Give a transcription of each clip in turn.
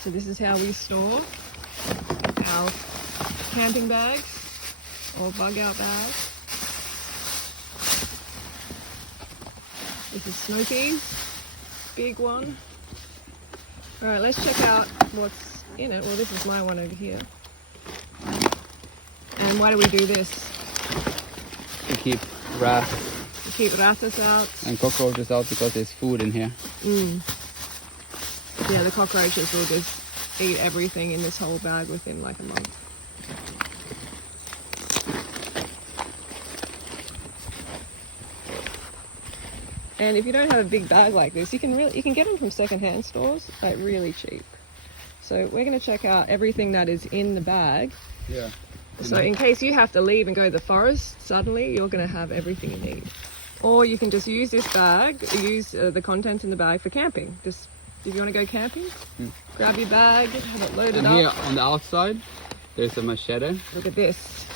So this is how we store our camping bags or bug out bags. This is Snoopy's big one. All right, let's check out what's in it. Well, this is my one over here. And why do we do this? To keep rats. To keep ratas out. And cockroaches out because there's food in here. Yeah, the cockroaches will just eat everything in this whole bag within like a month. And if you don't have a big bag like this, you can get them from secondhand stores, like really cheap. So we're going to check out everything that is in the bag. Yeah. So in case you have to leave and go to the forest, suddenly you're going to have everything you need. Or you can just use this bag, use the contents in the bag for camping. Just if you want to go camping, grab your bag, have it loaded up. Here on the outside, there's a machete. Look at this.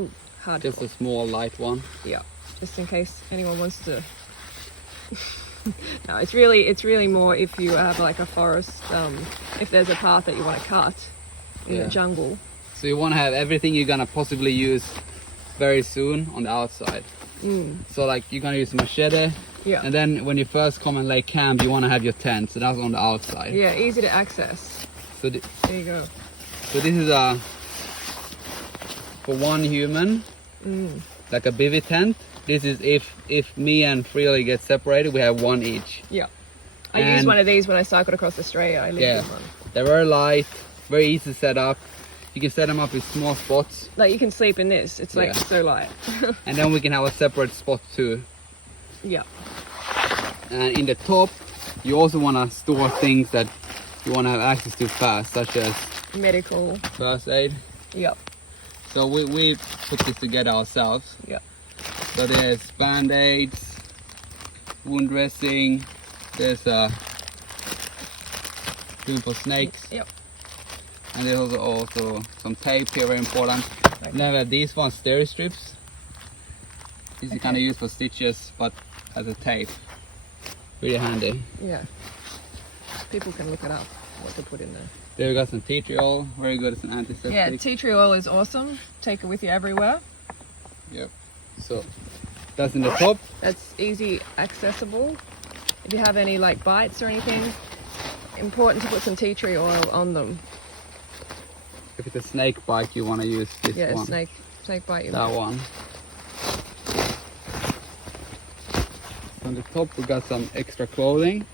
Ooh, hard. Just a small light one. Yeah, just in case anyone wants to. No, it's really more if you have like a forest, if there's a path that you want to cut in the jungle. So you want to have everything you're gonna possibly use very soon on the outside. So like you're gonna use a machete. Yeah. And then when you first come and lay camp, you want to have your tent, so that's on the outside. Yeah, easy to access. So there you go. So this is for one human, like a bivy tent. This is if me and Freelee get separated, we have one each. Yeah. I used one of these when I cycled across Australia. I lived in one. They're very light, very easy to set up. You can set them up in small spots. Like you can sleep in this. It's like so light. And then we can have a separate spot too. Yeah. And in the top, you also want to store things that you want to have access to fast, such as medical, first aid. Yep. So we put this together ourselves. Yep. So there's band-aids, wound dressing, there's cream for snakes. Yep. And there's also some tape here, very important. And then we have these ones, steri strips. These you kind of use for stitches, but as a tape. Really handy. Yeah. People can look it up, what to put in there. There we got some tea tree oil, very good as an antiseptic. Yeah, tea tree oil is awesome. Take it with you everywhere. Yep. So that's in the top. That's easy accessible. If you have any like bites or anything, important to put some tea tree oil on them. If it's a snake bite, you want to use this one. Yeah, snake bite. That one. On the top we got some extra clothing.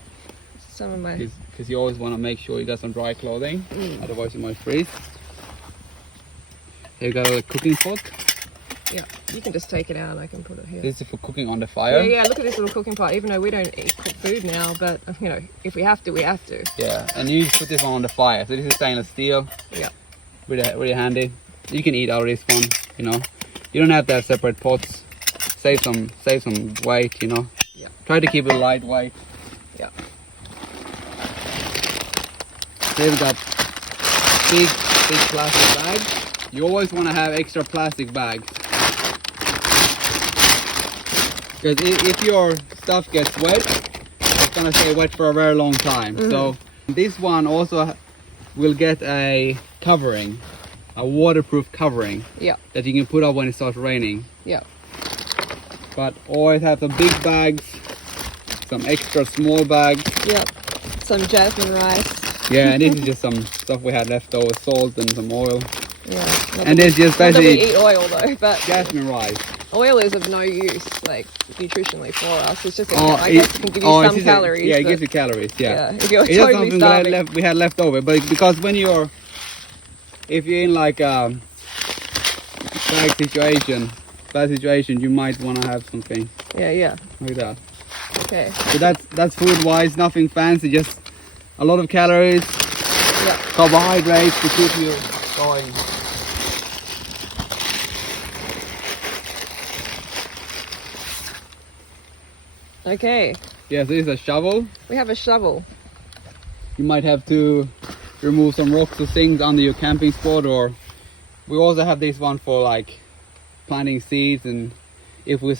Some of my... Because you always want to make sure you got some dry clothing, otherwise you might freeze. Here you got a cooking pot. Yeah, you can just take it out and I can put it here. This is for cooking on the fire. Yeah, look at this little cooking pot. Even though we don't cook food now, but you know, if we have to, we have to. Yeah, and you put this one on the fire. So this is stainless steel. Yeah. Really handy. You can eat out of this one, you know. You don't have to have separate pots. Save some weight, you know. Yeah. Try to keep it lightweight. Yeah. Here we got big plastic bags. You always want to have extra plastic bags. Because if your stuff gets wet, it's going to stay wet for a very long time. So this one also will get a covering, a waterproof covering. Yeah. That you can put up when it starts raining. Yeah. But always have some big bags, some extra small bags. Yep. Some jasmine rice. Yeah, and this is just some stuff we had left over, salt and some oil. Yeah. And there's just basically... Not that we eat oil though, but... Jasmine rice. Oil is of no use, like, nutritionally for us. It's just, I guess it can give you some calories. Yeah, it gives you calories, yeah. If you're it's totally something starving. we had left over, but because when if you're in like a bad situation, you might want to have something. Yeah. Like that. Okay. So that's food-wise, nothing fancy, just a lot of calories, carbohydrates to keep you going. Okay. Yeah, so this is a shovel. We have a shovel. You might have to remove some rocks or things under your camping spot, or we also have this one for like planting seeds, and if we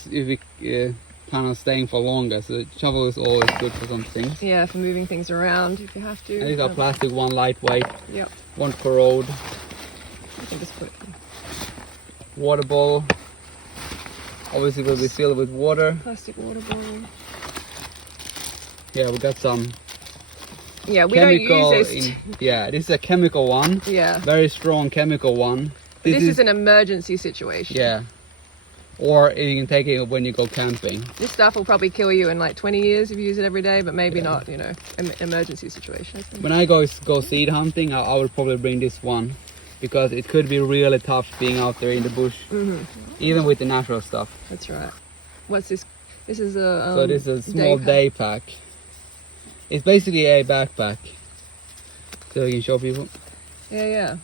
kind of staying for longer. So the shovel is always good for some things. Yeah, for moving things around if you have to. And these are plastic, one lightweight, Yep. won't corrode. You can just put it in. Water bowl. Obviously will be filled with water. Plastic water bottle. Yeah, we got some Yeah, we chemical don't use this. yeah, this is a chemical one. Yeah. Very strong chemical one. This is an emergency situation. Yeah. Or you can take it when you go camping. This stuff will probably kill you in like 20 years if you use it every day, but maybe not, you know, emergency situations. When I go seed hunting, I would probably bring this one because it could be really tough being out there in the bush, even with the natural stuff. That's right. What's this? This is a So this is a small day pack. It's basically a backpack. So you can show people. Yeah, yeah.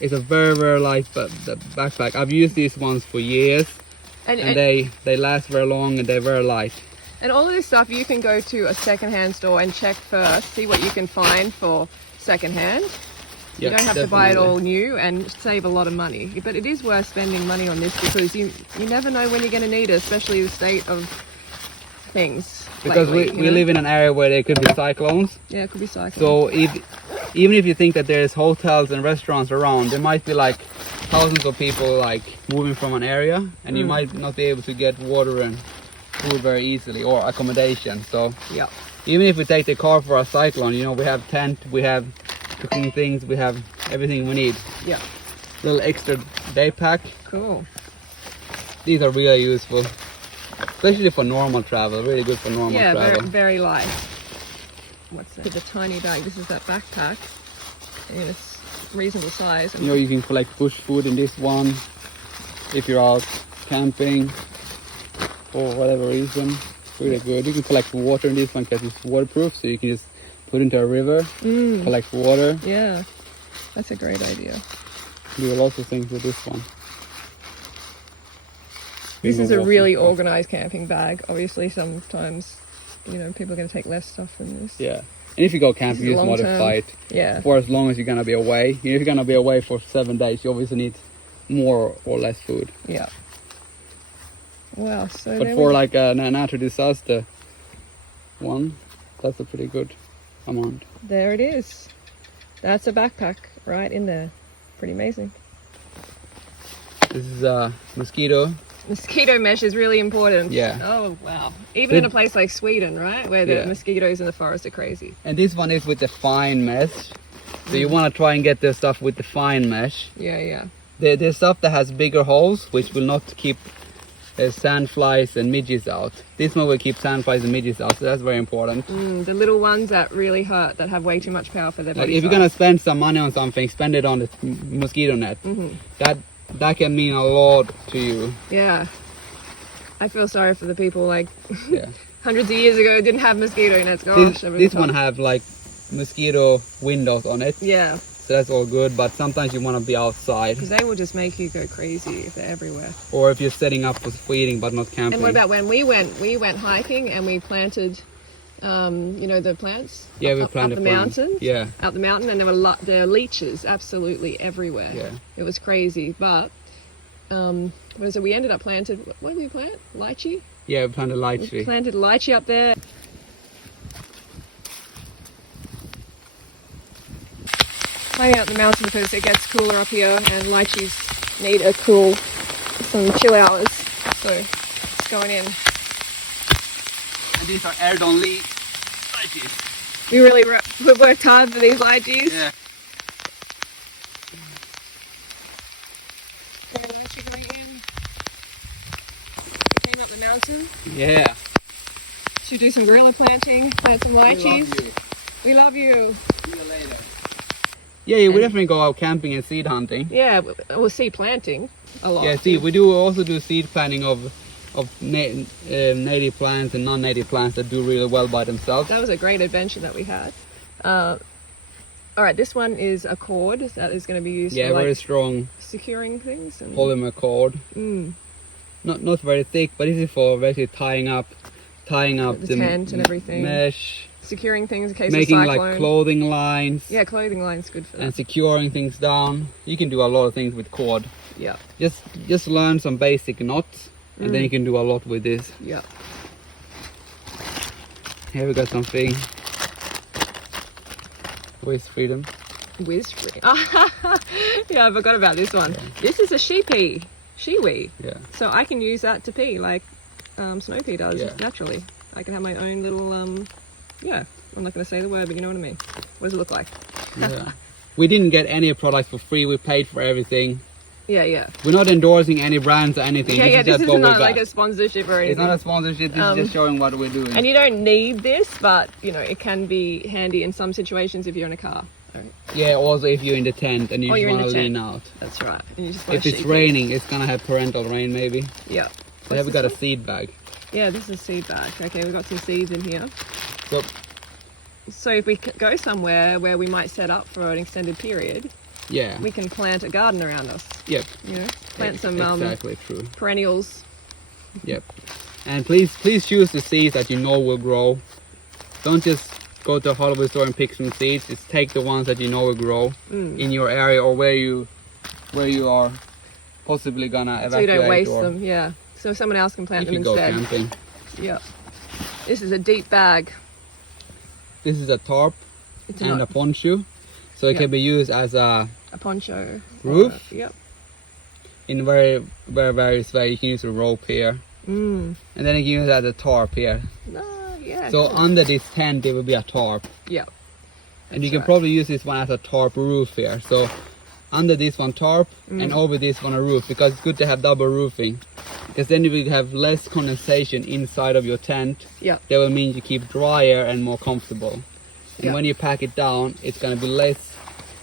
It's a very, very light backpack. I've used these ones for years, and they last very long and they're very light. And all of this stuff you can go to a secondhand store and check first, see what you can find for secondhand. You don't have to buy it all new and save a lot of money. But it is worth spending money on this because you never know when you're going to need it, especially the state of things. Because lately, we live in an area where there could be cyclones. Yeah, it could be cyclones. So even if you think that there's hotels and restaurants around, there might be like thousands of people like moving from an area, and you might not be able to get water and food very easily or accommodation. So yeah. Even if we take the car for a cyclone, you know, we have tent, we have cooking things, we have everything we need. Yeah. Little extra day pack. Cool. These are really useful, especially for normal travel. Really good for normal travel. Yeah, very light. What's that? The tiny bag. This is that backpack. And it's reasonable size. You know, you can collect bush food in this one if you're out camping for whatever reason. Really good. You can collect water in this one because it's waterproof, so you can just put it into a river, collect water. Yeah, that's a great idea. Do lots of things with this one. This is a really organized camping bag. Obviously, sometimes, you know, people are going to take less stuff than this. Yeah. And if you go camping, you just modify it. Yeah. For as long as you're going to be away. If you're going to be away for 7 days, you obviously need more or less food. Yeah. Wow. So but for like a natural disaster one, that's a pretty good amount. There it is. That's a backpack right in there. Pretty amazing. This is a mosquito. Mosquito mesh is really important. Yeah. Oh, wow. Even in a place like Sweden, right? Where the mosquitoes in the forest are crazy. And this one is with the fine mesh. So you want to try and get the stuff with the fine mesh. Yeah, yeah. There's stuff that has bigger holes, which will not keep sandflies and midges out. This one will keep sandflies and midges out, so that's very important. The little ones that really hurt, that have way too much power for their body Like if you're going to spend some money on something, spend it on the mosquito net. That can mean a lot to you. Yeah. I feel sorry for the people like hundreds of years ago didn't have mosquito nets. Gosh, this one have like mosquito windows on it. Yeah. So that's all good, but sometimes you want to be outside. Because they will just make you go crazy if they're everywhere. Or if you're setting up for eating but not camping. And what about when we went hiking and we planted, you know, the plants? Yeah, we planted up the mountain. Yeah. Up the mountain, and there were leeches absolutely everywhere. Yeah. It was crazy, but what is it? We ended up planted. What did we plant? Lychee. Yeah, we planted lychee. We planted lychee up there. Climbing up the mountain because it gets cooler up here, and lychees need some chill hours. So it's going in. And these are air-down lychees. We worked hard for these lychees. Yeah. Lychee going in. We came up the mountain. Yeah. Should do some gorilla planting, plant some lychees. We love you. See you later. Yeah, we definitely go out camping and seed hunting. Yeah, we'll seed planting a lot. Yeah, we also do seed planting of native plants and non-native plants that do really well by themselves. That was a great adventure that we had. All right, this one is a cord that is going to be used for very strong securing things. And polymer cord. Not very thick, but this is for basically tying up the tent and everything. Mesh. Securing things in case making of cyclone. like clothing lines. Yeah, clothing lines good for that. And securing things down. You can do a lot of things with cord. Yeah. Just learn some basic knots and then you can do a lot with this. Yeah. Here we got something. Where's freedom? Whiz free. Yeah, I forgot about this one. Yeah. This is a shiwee. Yeah. So I can use that to pee like Snow Pea does naturally. I can have my own little, yeah, I'm not going to say the word, but you know what I mean. What does it look like? Yeah. We didn't get any products for free. We paid for everything. Yeah. We're not endorsing any brands or anything. This is not like a sponsorship or anything. It's not a sponsorship. This is just showing what we're doing. And you don't need this, but you know it can be handy in some situations if you're in a car. Right? Yeah, also if you're in the tent and you just want to lean out. That's right. And you just want if it's raining, it's gonna have torrential rain maybe. Yeah. So here we got a seed bag. Yeah, this is a seed bag. Okay, we've got some seeds in here. So, so if we go somewhere where we might set up for an extended period, yeah, we can plant a garden around us. Yep. You know, plant some exactly true. perennials. Yep. And please choose the seeds that you know will grow. Don't just go to a hardware store and pick some seeds. Just take the ones that you know will grow in your area or where you are possibly gonna evacuate. So you don't waste them. Yeah. So someone else can plant them instead. If you go camping. Yeah. This is a deep bag. This is a tarp and a poncho, so it can be used as a poncho roof. Yep. In very various ways. You can use a rope here, and then you can use it as a tarp here. Yeah. So under this tent there will be a tarp. Yeah. And you can probably use this one as a tarp roof here. So under this one tarp and over this one a roof, because it's good to have double roofing. Because then you will have less condensation inside of your tent. Yeah. That will mean you keep drier and more comfortable. And when you pack it down, it's going to be less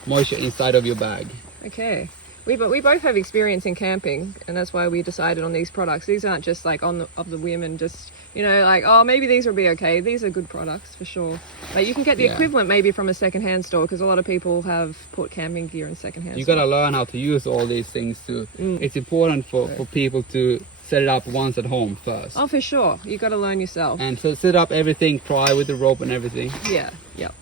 moisture inside of your bag. Okay. We both have experience in camping, and that's why we decided on these products. These aren't just like of the whim and just, you know, like, oh, maybe these will be okay. These are good products for sure. But you can get the equivalent maybe from a secondhand store, because a lot of people have put camping gear in secondhand You stores. got to learn how to use all these things too. It's important for people to set it up once at home first. Oh, for sure. You got to learn yourself. And so set up everything, try with the rope and everything. Yeah. Yep.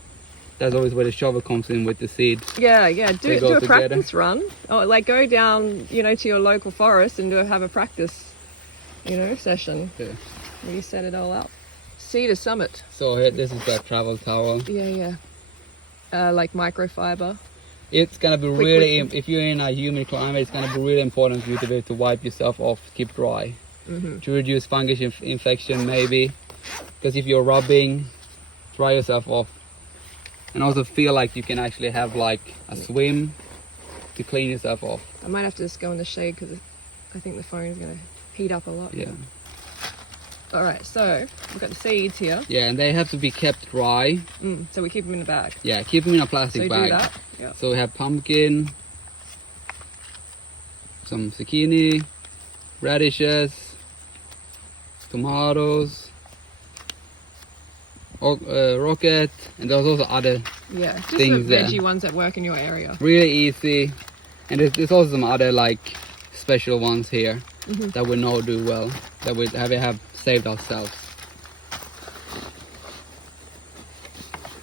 That's always where the shovel comes in with the seed. Yeah. Do a together. practice run. Or like go down, you know, to your local forest and have a practice, you know, session where you set it all up. Cedar Summit. So here, this is the travel towel. Yeah. Like microfiber. It's gonna be if you're in a humid climate, it's gonna be really important for you to be able to wipe yourself off, keep dry, to reduce fungus infection maybe. Because if you're rubbing, dry yourself off. And also feel like you can actually have like a swim to clean yourself off. I might have to just go in the shade because I think the phone's going to heat up a lot. Yeah. All right, so we've got the seeds here. Yeah, and they have to be kept dry. So we keep them in a bag. Yeah, keep them in a plastic bag. Do that. Yeah. So we have pumpkin, some zucchini, radishes, tomatoes, rocket, and there's also other just things the veggie ones that work in your area. Really easy, and there's also some other like special ones here that we know do well, that we have saved ourselves.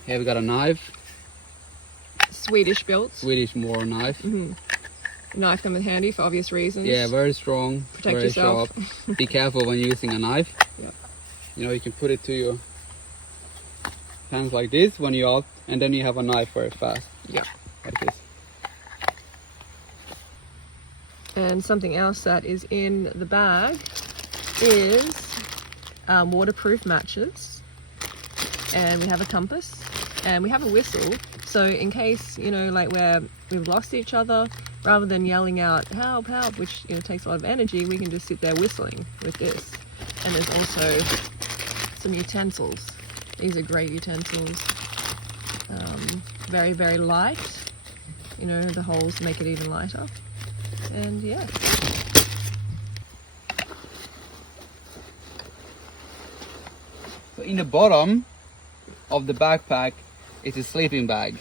Here we got a knife. Swedish built. Swedish Moor knife. Knife come in handy for obvious reasons. Yeah, very strong, Protect very yourself. sharp. Be careful when using a knife. Yep. You know, you can put it to your hands like this when you're out, and then you have a knife very fast. Yeah. Like this. And something else that is in the bag is waterproof matches, and we have a compass, and we have a whistle. So in case, you know, like where we've lost each other, rather than yelling out help, help, which, you know, takes a lot of energy, we can just sit there whistling with this. And there's also some utensils. These are great utensils. Very, very light. You know, the holes make it even lighter. And yeah. So in the bottom of the backpack is a sleeping bag,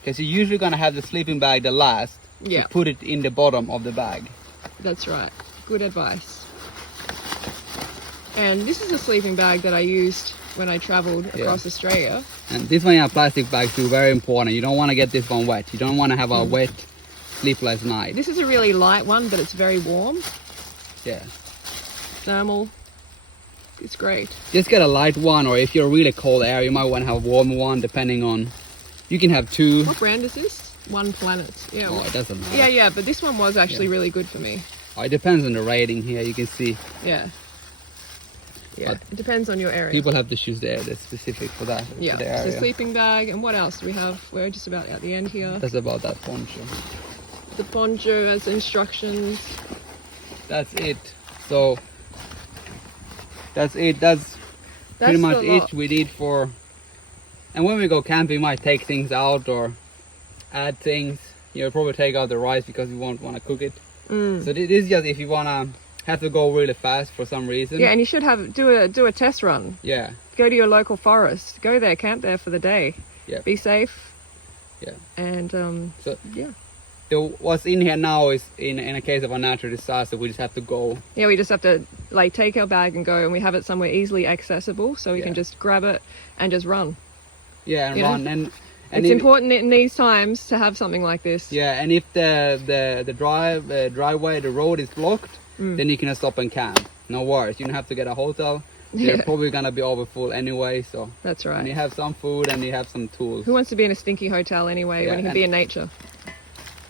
because you're usually going to have the sleeping bag the last. Yeah. You put it in the bottom of the bag. That's right. Good advice. And this is a sleeping bag that I used when I travelled across Australia. And this one in a plastic bag too, very important. You don't want to get this one wet. You don't want to have a wet, sleepless night. This is a really light one, but it's very warm. Yeah. thermal. It's great. Just get a light one, or if you're a really cold area, you might want to have a warm one, depending on. You can have two. What brand is this? One Planet. Yeah. Oh, it doesn't matter. Yeah, but this one was actually really good for me. Oh, it depends on the rating here. You can see Yeah. Yeah. But It depends on your area. people have to choose the area that's specific for that. Yeah. For the So area. sleeping bag, and what else do we have? We're just about at the end here. That's about that poncho. The poncho has instructions. That's it. So that's it. That's pretty much a lot. it we need for. And when we go camping, we might take things out or add things. You'll probably take out the rice because you won't want to cook it. Mm. So this is just if you wanna have to go really fast for some reason. Yeah, and you should do a test run. Yeah. Go to your local forest. Go there, camp there for the day. Yeah. Be safe. Yeah. And So yeah. what's in here now is in a case of a natural disaster, we just have to go. Yeah, we just have to like take our bag and go, and we have it somewhere easily accessible, so we Yeah. can just grab it and just run. Yeah, and You know? run and It's if- important in these times to have something like this. Yeah, and if the driveway, the road is blocked, then you can stop and camp. No worries. You don't have to get a hotel. They're Yeah. probably gonna be over full anyway. So That's and you right. have some food and you have some tools. Who wants to be in a stinky hotel anyway Yeah, when you can and- be in nature?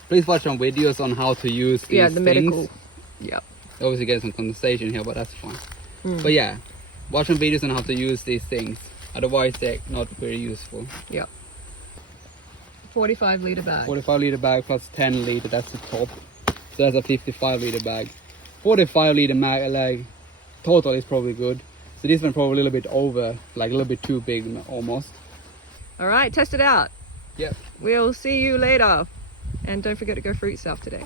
Please watch some videos on how to use these Yeah, the things. medical. Yeah. Obviously, get some condensation here, but that's fine. Mm. But yeah, watch some videos on how to use these things. Otherwise, they're not very useful. Yeah. 45-liter bag. 45-liter bag plus 10-liter. That's the top. So that's a 55-liter bag. 45-liter mag total is probably good. So this one probably a little bit over, like a little bit too big almost. All right, test it out. Yep. We'll see you later. And don't forget to go fruit south today.